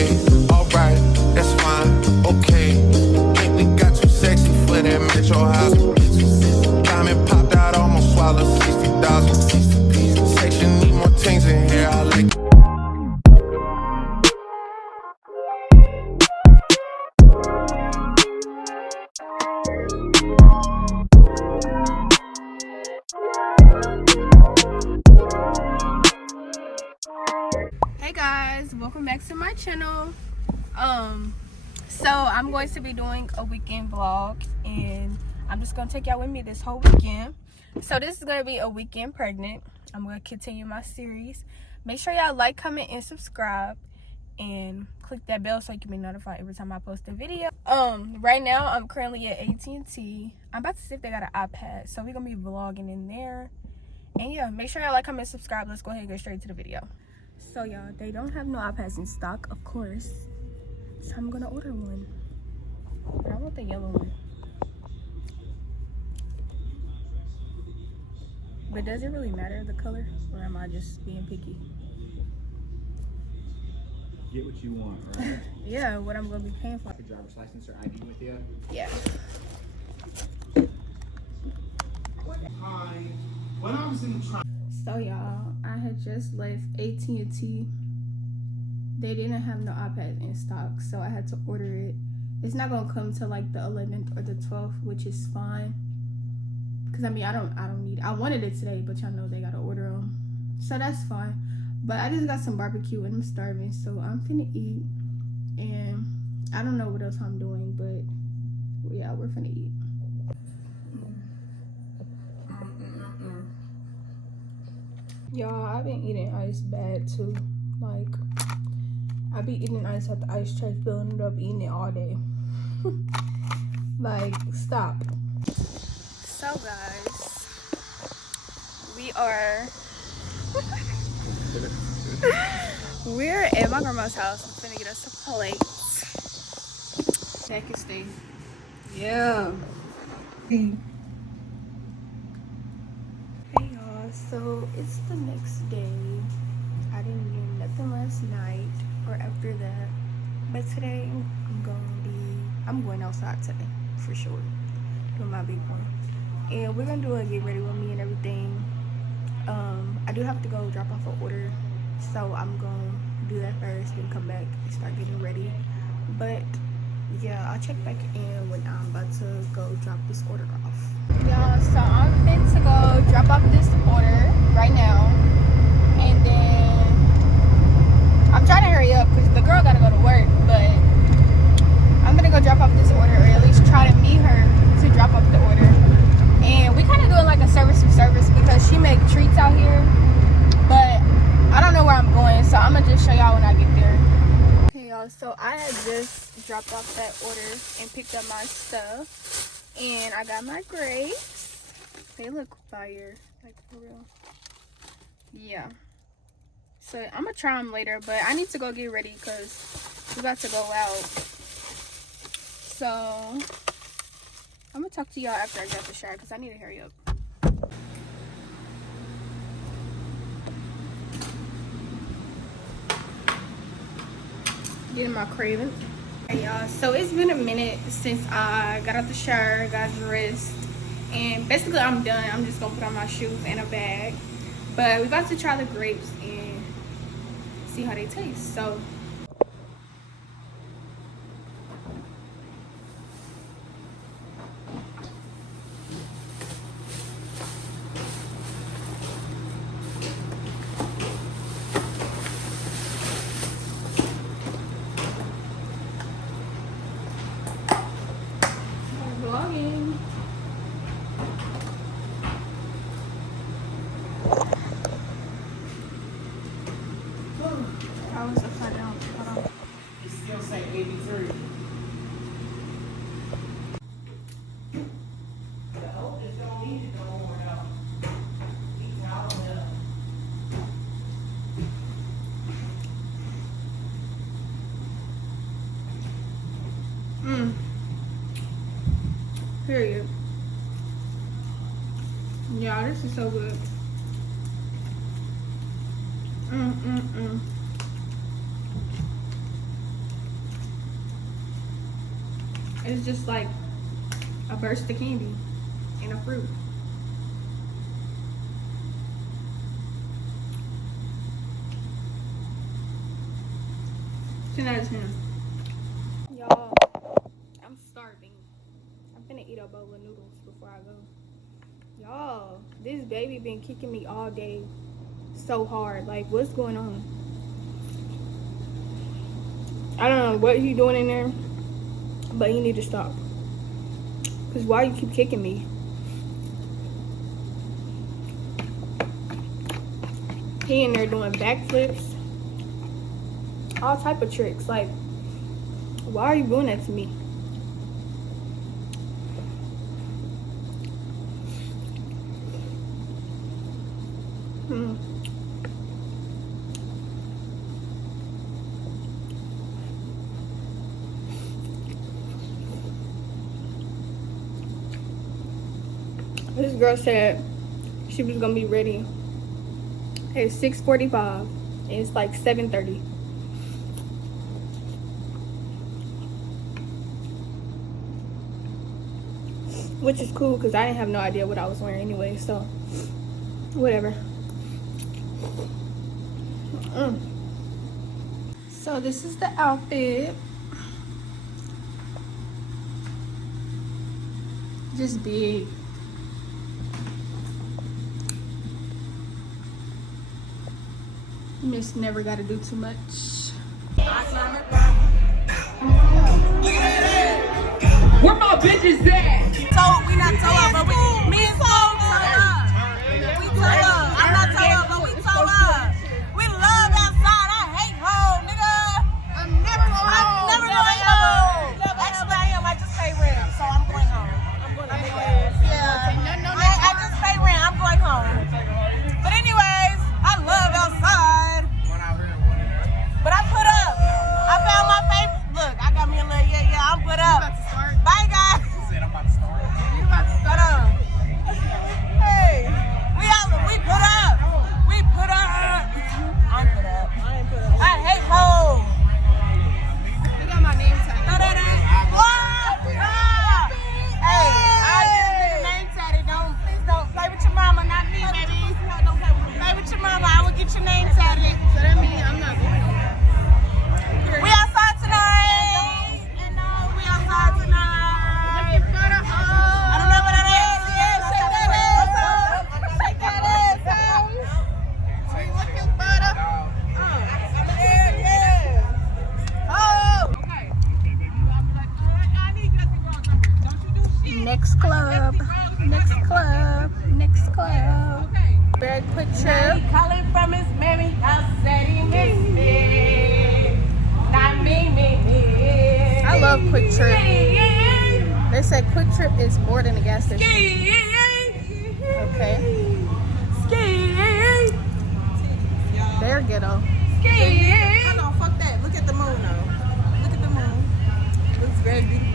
say, alright, that's fine, okay. Think we got too sexy for that metro house. Diamond popped out, almost swallowed 60,000. Section need more things in here, I like it. Hey guys, welcome back to my channel. So I'm going to be doing a weekend vlog, and I'm just gonna take y'all with me this whole weekend. So this is gonna be a weekend pregnant. I'm gonna continue my series. Make sure y'all like, comment, and subscribe, and click that bell so you can be notified every time I post a video. Right now I'm currently at AT&T. I'm about to see if they got an iPad, so we're gonna be vlogging in there. And yeah, make sure y'all like, comment, subscribe. Let's go ahead and get straight to the video. So y'all, they don't have no iPads in stock, of course, so I'm gonna order one, but I want the yellow one. But does it really matter the color, or am I just being picky? Get what you want, right? Yeah, what I'm gonna be paying for. Your driver's license or ID with you? Yeah. Hi. When I was in the So y'all, I had just left AT&T. They didn't have no iPads in stock, so I had to order it. It's not gonna come till like the 11th or the 12th, which is fine. Cause I mean, I don't need. I wanted it today, but y'all know they gotta order them, so that's fine. But I just got some barbecue and I'm starving, so I'm finna eat. And I don't know what else I'm doing, but yeah, we're finna eat. Y'all, I've been eating ice bad too. Like, I be eating ice at the ice tray, filling it up, eating it all day. Like, stop. So guys, we're at my grandma's house. I'm finna get us a plate. That can stay. Yeah. Hey y'all, so it's the next day. I didn't do nothing last night or after that, but today I'm going outside today for sure, doing my big one, and we're gonna do a get ready with me and everything. I do have to go drop off an order, so I'm gonna do that first, then come back and start getting ready. But yeah, I'll check back in when I'm about to go drop this order off. Y'all, so I'm fit to go drop off this order right now, and then I'm trying to hurry up because the girl gotta go to work, but I'm gonna go drop off this order, or at least try to meet her to drop off the order. And we kind of doing like a service for service because she make treats out here, but I don't know where I'm going, so I'm gonna just show y'all when I get there. Okay y'all, so I had just dropped off that order and picked up my stuff, and I got my grapes. They look fire, like for real. Yeah, so I'm gonna try them later, but I need to go get ready because we're about to go out. So I'm gonna talk to y'all after I get the shower because I need to hurry up. Getting my cravings. Hey y'all, so it's been a minute since I got out the shower, got dressed, and basically I'm done. I'm just gonna put on my shoes and a bag, but we're about to try the grapes and see how they taste. So vlogging. I was upside down. Hold on. It still say 83. The oldest don't need it no more though. He's out of there. Period. Yeah, this is so good. It's just like a burst of candy and a fruit. Y'all, I'm starving. I'm gonna eat a bowl of noodles before I go. Y'all, this baby been kicking me all day so hard. Like, what's going on? I don't know what he doing in there, but he need to stop. Cause why you keep kicking me? He in there doing backflips, all type of tricks. Like, why are you doing that to me? This girl said she was gonna be ready at 6:45 and it's like 7:30. Which is cool because I didn't have no idea what I was wearing anyway, so whatever. So this is the outfit. Just big. Miss never gotta do too much. Where my bitches at? We not told, but me and Soul told up. We told up. I'm not told up, but we told up. We love outside. I hate home, nigga. I'm never going home. Actually, I am. I just pay rent, so I'm going home. Yeah. I just pay rent. I'm going home. But anyways, I love outside. But I put up. I found my favorite. Look, I got me a little I'm put up. Bye, guys. You about to start up. Hey, we put up. We put up. I'm put up. I ain't put up. I hate home. You got my name tag. No, that ain't. Hey, I just need a name tag. Please don't play with your mama, not me, baby. Play with your mama. I will get your name tag. So that means I'm not going home. We outside tonight. We outside tonight. Looking for the home. I don't know what that is. Yeah, shake that ass out. Shake that ass out. We looking for the Yeah. Oh. next club. Next club. Next club. Very quick trip. Calling from his mammy house, said he missed me. Not me. I love Quick Trip. They said Quick Trip is more than a gas station. Okay. They're ghetto. Hold on, fuck that. Look at the moon, though. Look at the moon. It looks very beautiful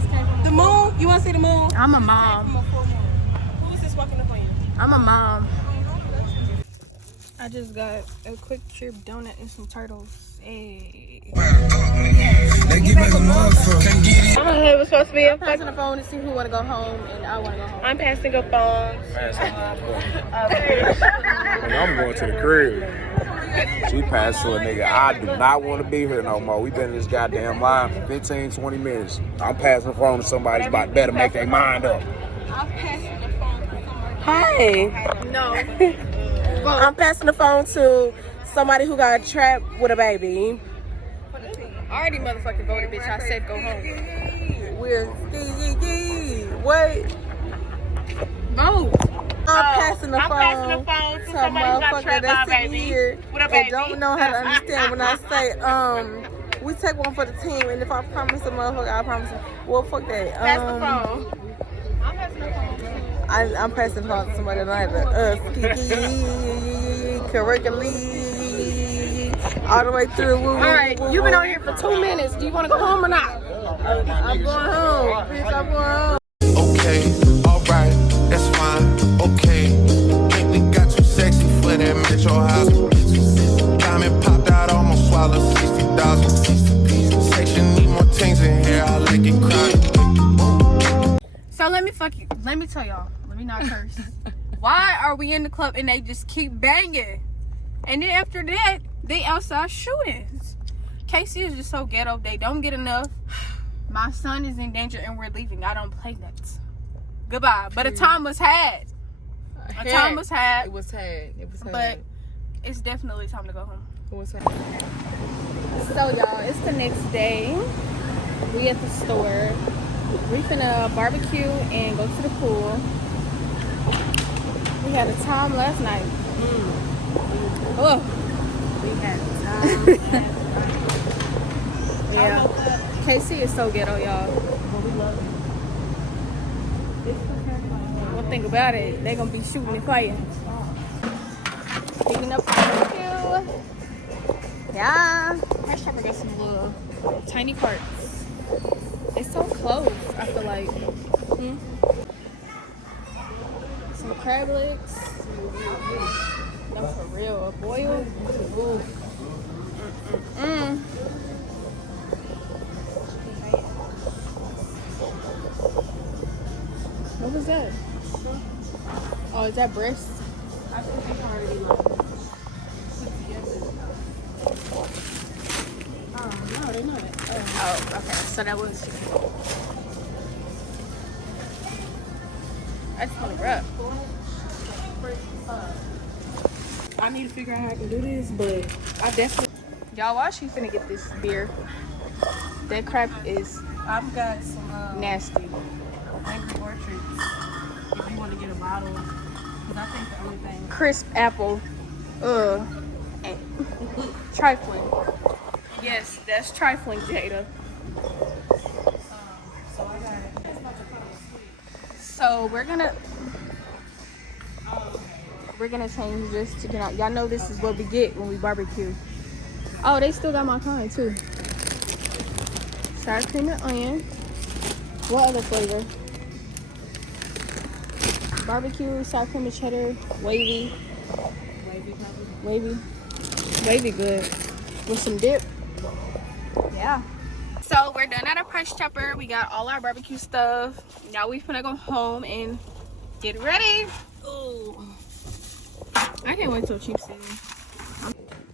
tonight. The moon? You want to see the moon? I'm a mom. Who is this walking up on you? I'm a mom. I just got a Quick Trip donut and some turtles. Hey. They give us a motherfucker. I'm gonna hear what's supposed to be. I'm passing the phone to see who want to go home, and I want to go home. I'm passing a phone. I'm going to the crib. She passed to a nigga. I do not want to be here no more. We been in this goddamn line for 15, 20 minutes. I'm passing the phone to somebody who's about better make their mind up. Hey. No. I'm passing the phone to somebody who got trapped with a baby. I already motherfucking voted, bitch. I said go home. We're wait. Vote. I'm passing the phone to to a somebody who got motherfucker trapped by that's a sitting baby here with a and baby. don't know how to understand when I say, we take one for the team, and if I promise a motherfucker, I promise him. Well, fuck that. Pass the phone. I'm passing the phone too. I'm passing the phone to somebody that don't have to curriculum all the way through. All right, you've been on here for 2 minutes. Do you want to go home or not? I'm going home. Bitch, I'm going home. Okay, alright, that's fine, okay. Think we got too sexy for that metro house. Diamond popped out, almost swallowed 60,000. Section need more things in here. let me tell y'all. Let me not curse. Why are we in the club and they just keep banging? And then after that, they outside shooting. Casey is just so ghetto. They don't get enough. My son is in danger and we're leaving. I don't play that. Goodbye. But a time was had. A time was had. It was had. It was had. But it's definitely time to go home. It was had. So y'all, it's the next day. We at the store. We finna barbecue and go to the pool. We had a time last night. Oh, We had time. yeah. KC is so ghetto, y'all. But we love it. One thing about it, they gonna be shooting and fighting. Picking up barbecue. Yeah. Price Chopper got some little tiny carts. It's so close, I feel like. Some crab legs. No, for real. A boil. What was that? Oh, is that breast? I think they already like put together. Oh, no, they're not. Oh, okay. So that was chicken. I just want to grab. I need to figure out how I can do this, but I definitely. Y'all, why she finna get this beer? That crap is I've got some nasty. Angry Orchards. If you want to get a bottle, because I think the only thing. Crisp apple. And trifling. Yes, that's trifling, Jada. So I got it. So we're gonna change this to get out. Y'all know this is what we get when we barbecue. Oh, they still got my kind too. Sour cream and onion. What other flavor? Barbecue, sour cream and cheddar, wavy. Wavy good. With some dip. Yeah. So we're done at our Price Chopper. We got all our barbecue stuff. Now we finna go home and get ready. Ooh. I can't wait till cheap season.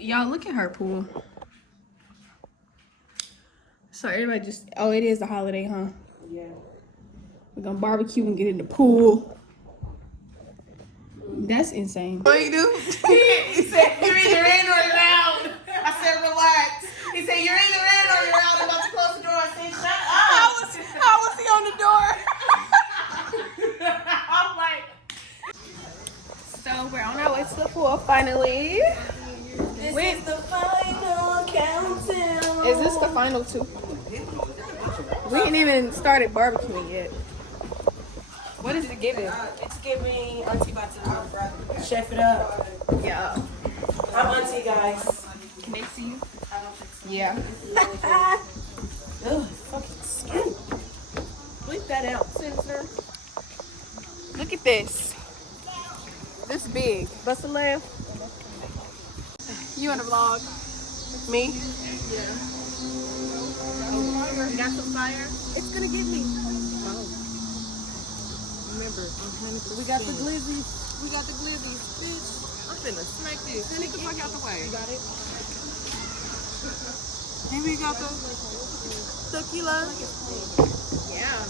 Y'all look at her pool. So everybody just, oh, it is a holiday, huh? Yeah. We're gonna barbecue and get in the pool. That's insane. What you do? He said, you're either in or you're out. I said, relax. He said, you're either in or you're out. I'm about to close the door. I said, shut up. How was he on the door? I'm like, So we're on our way to the pool finally. this is the final countdown. Is this the final two? We ain't even started barbecuing yet. What is it giving? It's giving Auntie about to chef it up. Yeah. I'm Auntie, guys. Can they see you? I don't think so. Yeah. Ugh, fucking skin. Bleep that out, censor. Look at this. This big. Bust a laugh. You in the vlog? Me? Yeah. You got some fire? It's gonna get me. Remember, we got the glizzies. We got the glizzies, bitch. I'm finna smack this. Get the fuck out the way. You got it? Then we got the tequila. Yeah.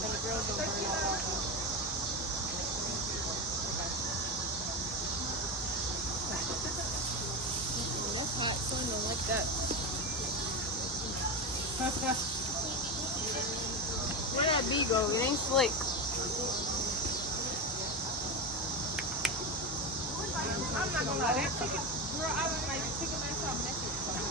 That's hot, so I don't like that. Where that bee go? It ain't slick. I'm not gonna lie, that chicken, girl, I was like chicken last time, and that shit was fucking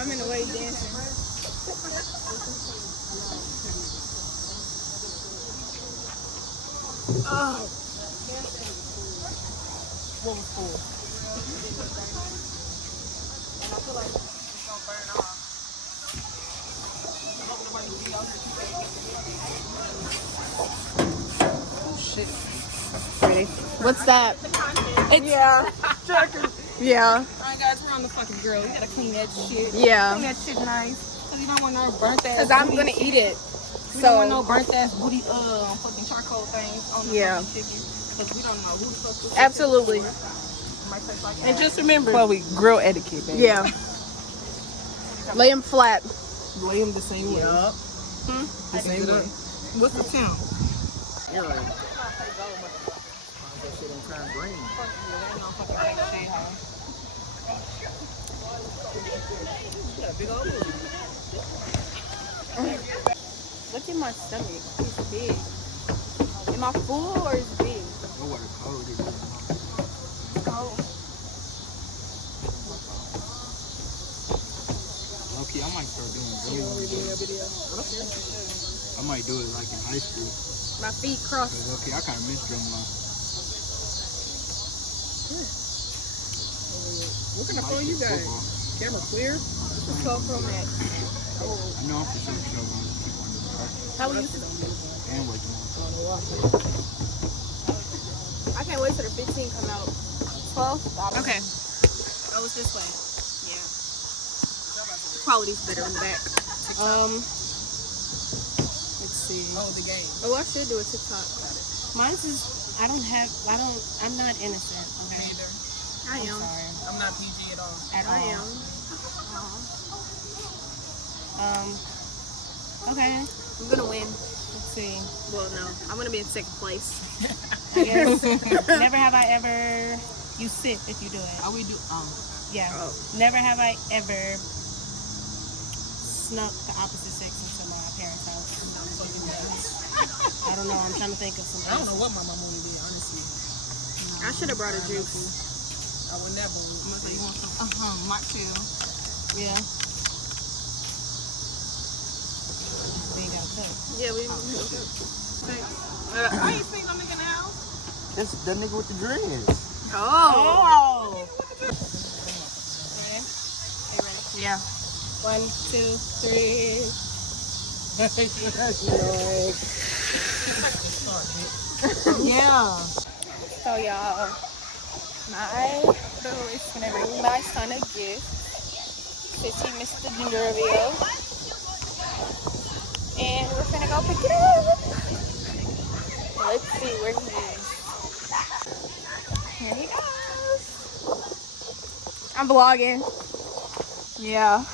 I'm in the way dancing. Oh. What was cool? And I feel like it's gonna burn off. I hope nobody see y'all. What's that? It's Yeah. Alright guys, we're on the fucking grill. You gotta clean that shit. Yeah. Clean that shit nice. Cause you don't want no burnt ass. Cause I'm booty gonna shit. eat it. We don't want So no burnt ass booty fucking charcoal things on the Yeah. fucking chicken. Cause we don't know who the fuck this absolutely. Might taste like And ass. just remember. Chloe, grill etiquette, baby. Yeah. Lay them flat. Lay them the same way. Yup. The same way. What's the temp? Look at my stomach. It's big. Am I full or is it big? Oh. Okay, I might start doing video. I might do it like in high school. My feet crossed. Okay, I kind of miss drumline. What kind of phone you got? Camera clear? So from that. I know I'm for sure going to keep on doing that. How we used to. And working on I can't wait till the 15 come out. 12? Okay. Oh, it's this way. Yeah. Quality's better in the back. Let's see. Oh, the game. Oh, I should do a TikTok. Mine's is, I'm not innocent, okay? Neither. I am. Sorry. I'm not PG at all. At all. I am. Okay. I'm gonna win. Let's see. Well, no. I'm gonna be in second place. I guess. Never have I ever. You sit if you do it. All we do, Yeah. Oh. Never have I ever snuck the opposite sex into my parents' house. I don't know. I'm trying to think of something. I don't know what my mama would do, honestly. I should have brought a juice. I would never. I'm gonna say, you want some? Mocktail. Yeah. They got cut. Yeah, we. I ain't seen no nigga now. That's the nigga with the dreads. Oh. Oh. Ready? Yeah. 1, 2, 3. Yeah. So y'all, my boo is gonna bring my son a gift since he missed the gender reveal, and we're gonna go pick it up. Let's see where he is. Here he goes. I'm vlogging. Yeah.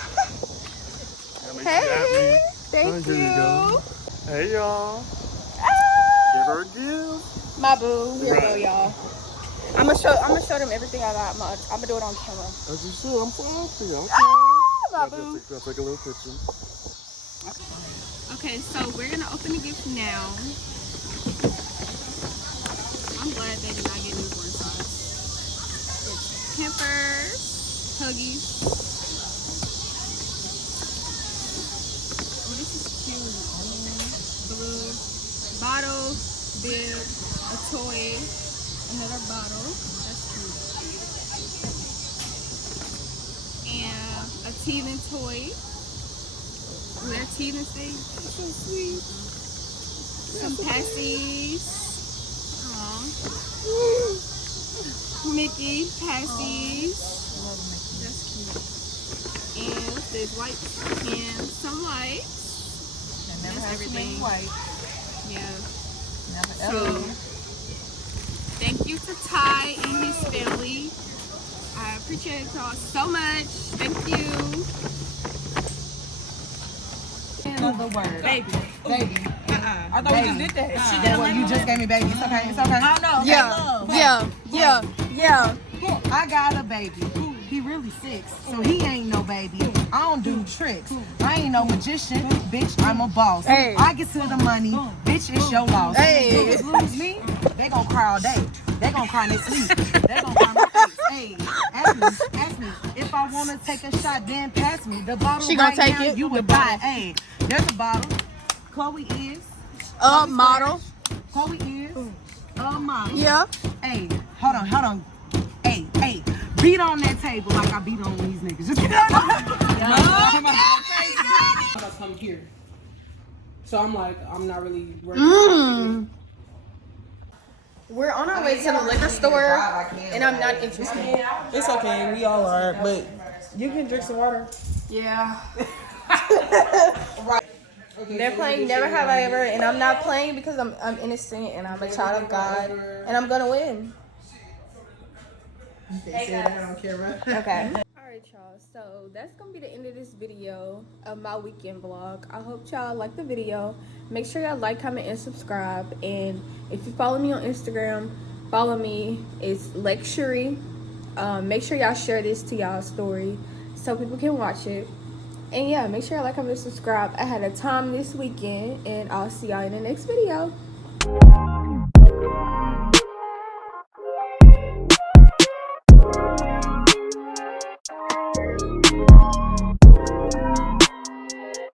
Hey, thank you. Hey, y'all. Ah, Give her a gift. my boo. Here we go, y'all. I'm gonna show them everything I got. I'm gonna do it on camera. As you should. I'm falling for you. Ah, my boo. I'll take a little picture. Okay, so we're gonna open the gift now. I'm glad they did not get newborn size. It's Pampers, Huggies. Oh, this is cute. Blue bottle, bib, a toy, another bottle. That's cute. And a teething toy. Their teething thing. That's so sweet. Some pasties. Aww. Mickey pasties. That's cute. And what's this? White and some white. That's everything. White. Yeah. Never So thank you to Ty and his family. I appreciate y'all so much. Thank you. Another word. Baby. Baby. I thought we just did that. Yeah, well, you just gave me baby. It's okay. It's okay. Oh, no. Yeah. I got a baby. He really 6, so he ain't no baby. I don't do tricks. I ain't no magician, bitch. I'm a boss. Hey. I get to the money, bitch. It's your loss. Hey. Niggas lose me, they gon' cry all day. They gon' cry in their sleep. They gon' cry in my face. Hey, ask me if I wanna take a shot, then pass me the bottle. She gonna right take now, it. You would buy. Hey, there's a bottle. Chloe is. Model. Chloe is. Model. Yeah. Hey, hold on. Hey, beat on that table like I beat on these niggas. Just I'm about to come here. So I'm like, I'm not really working. We're on our way to the liquor store, and I'm not interested. It's okay, we all are, but you can drink some water. Yeah. They're playing Never Have I Ever, and I'm not playing because I'm innocent and I'm a child of God, and I'm gonna win. Okay. Alright, y'all. So that's gonna be the end of this video of my weekend vlog. I hope y'all like the video. Make sure y'all like, comment, and subscribe. And if you follow me on Instagram, follow me. It's Luxury. Make sure y'all share this to y'all's story so people can watch it. And yeah, make sure y'all like, comment, and subscribe. I had a time this weekend, and I'll see y'all in the next video.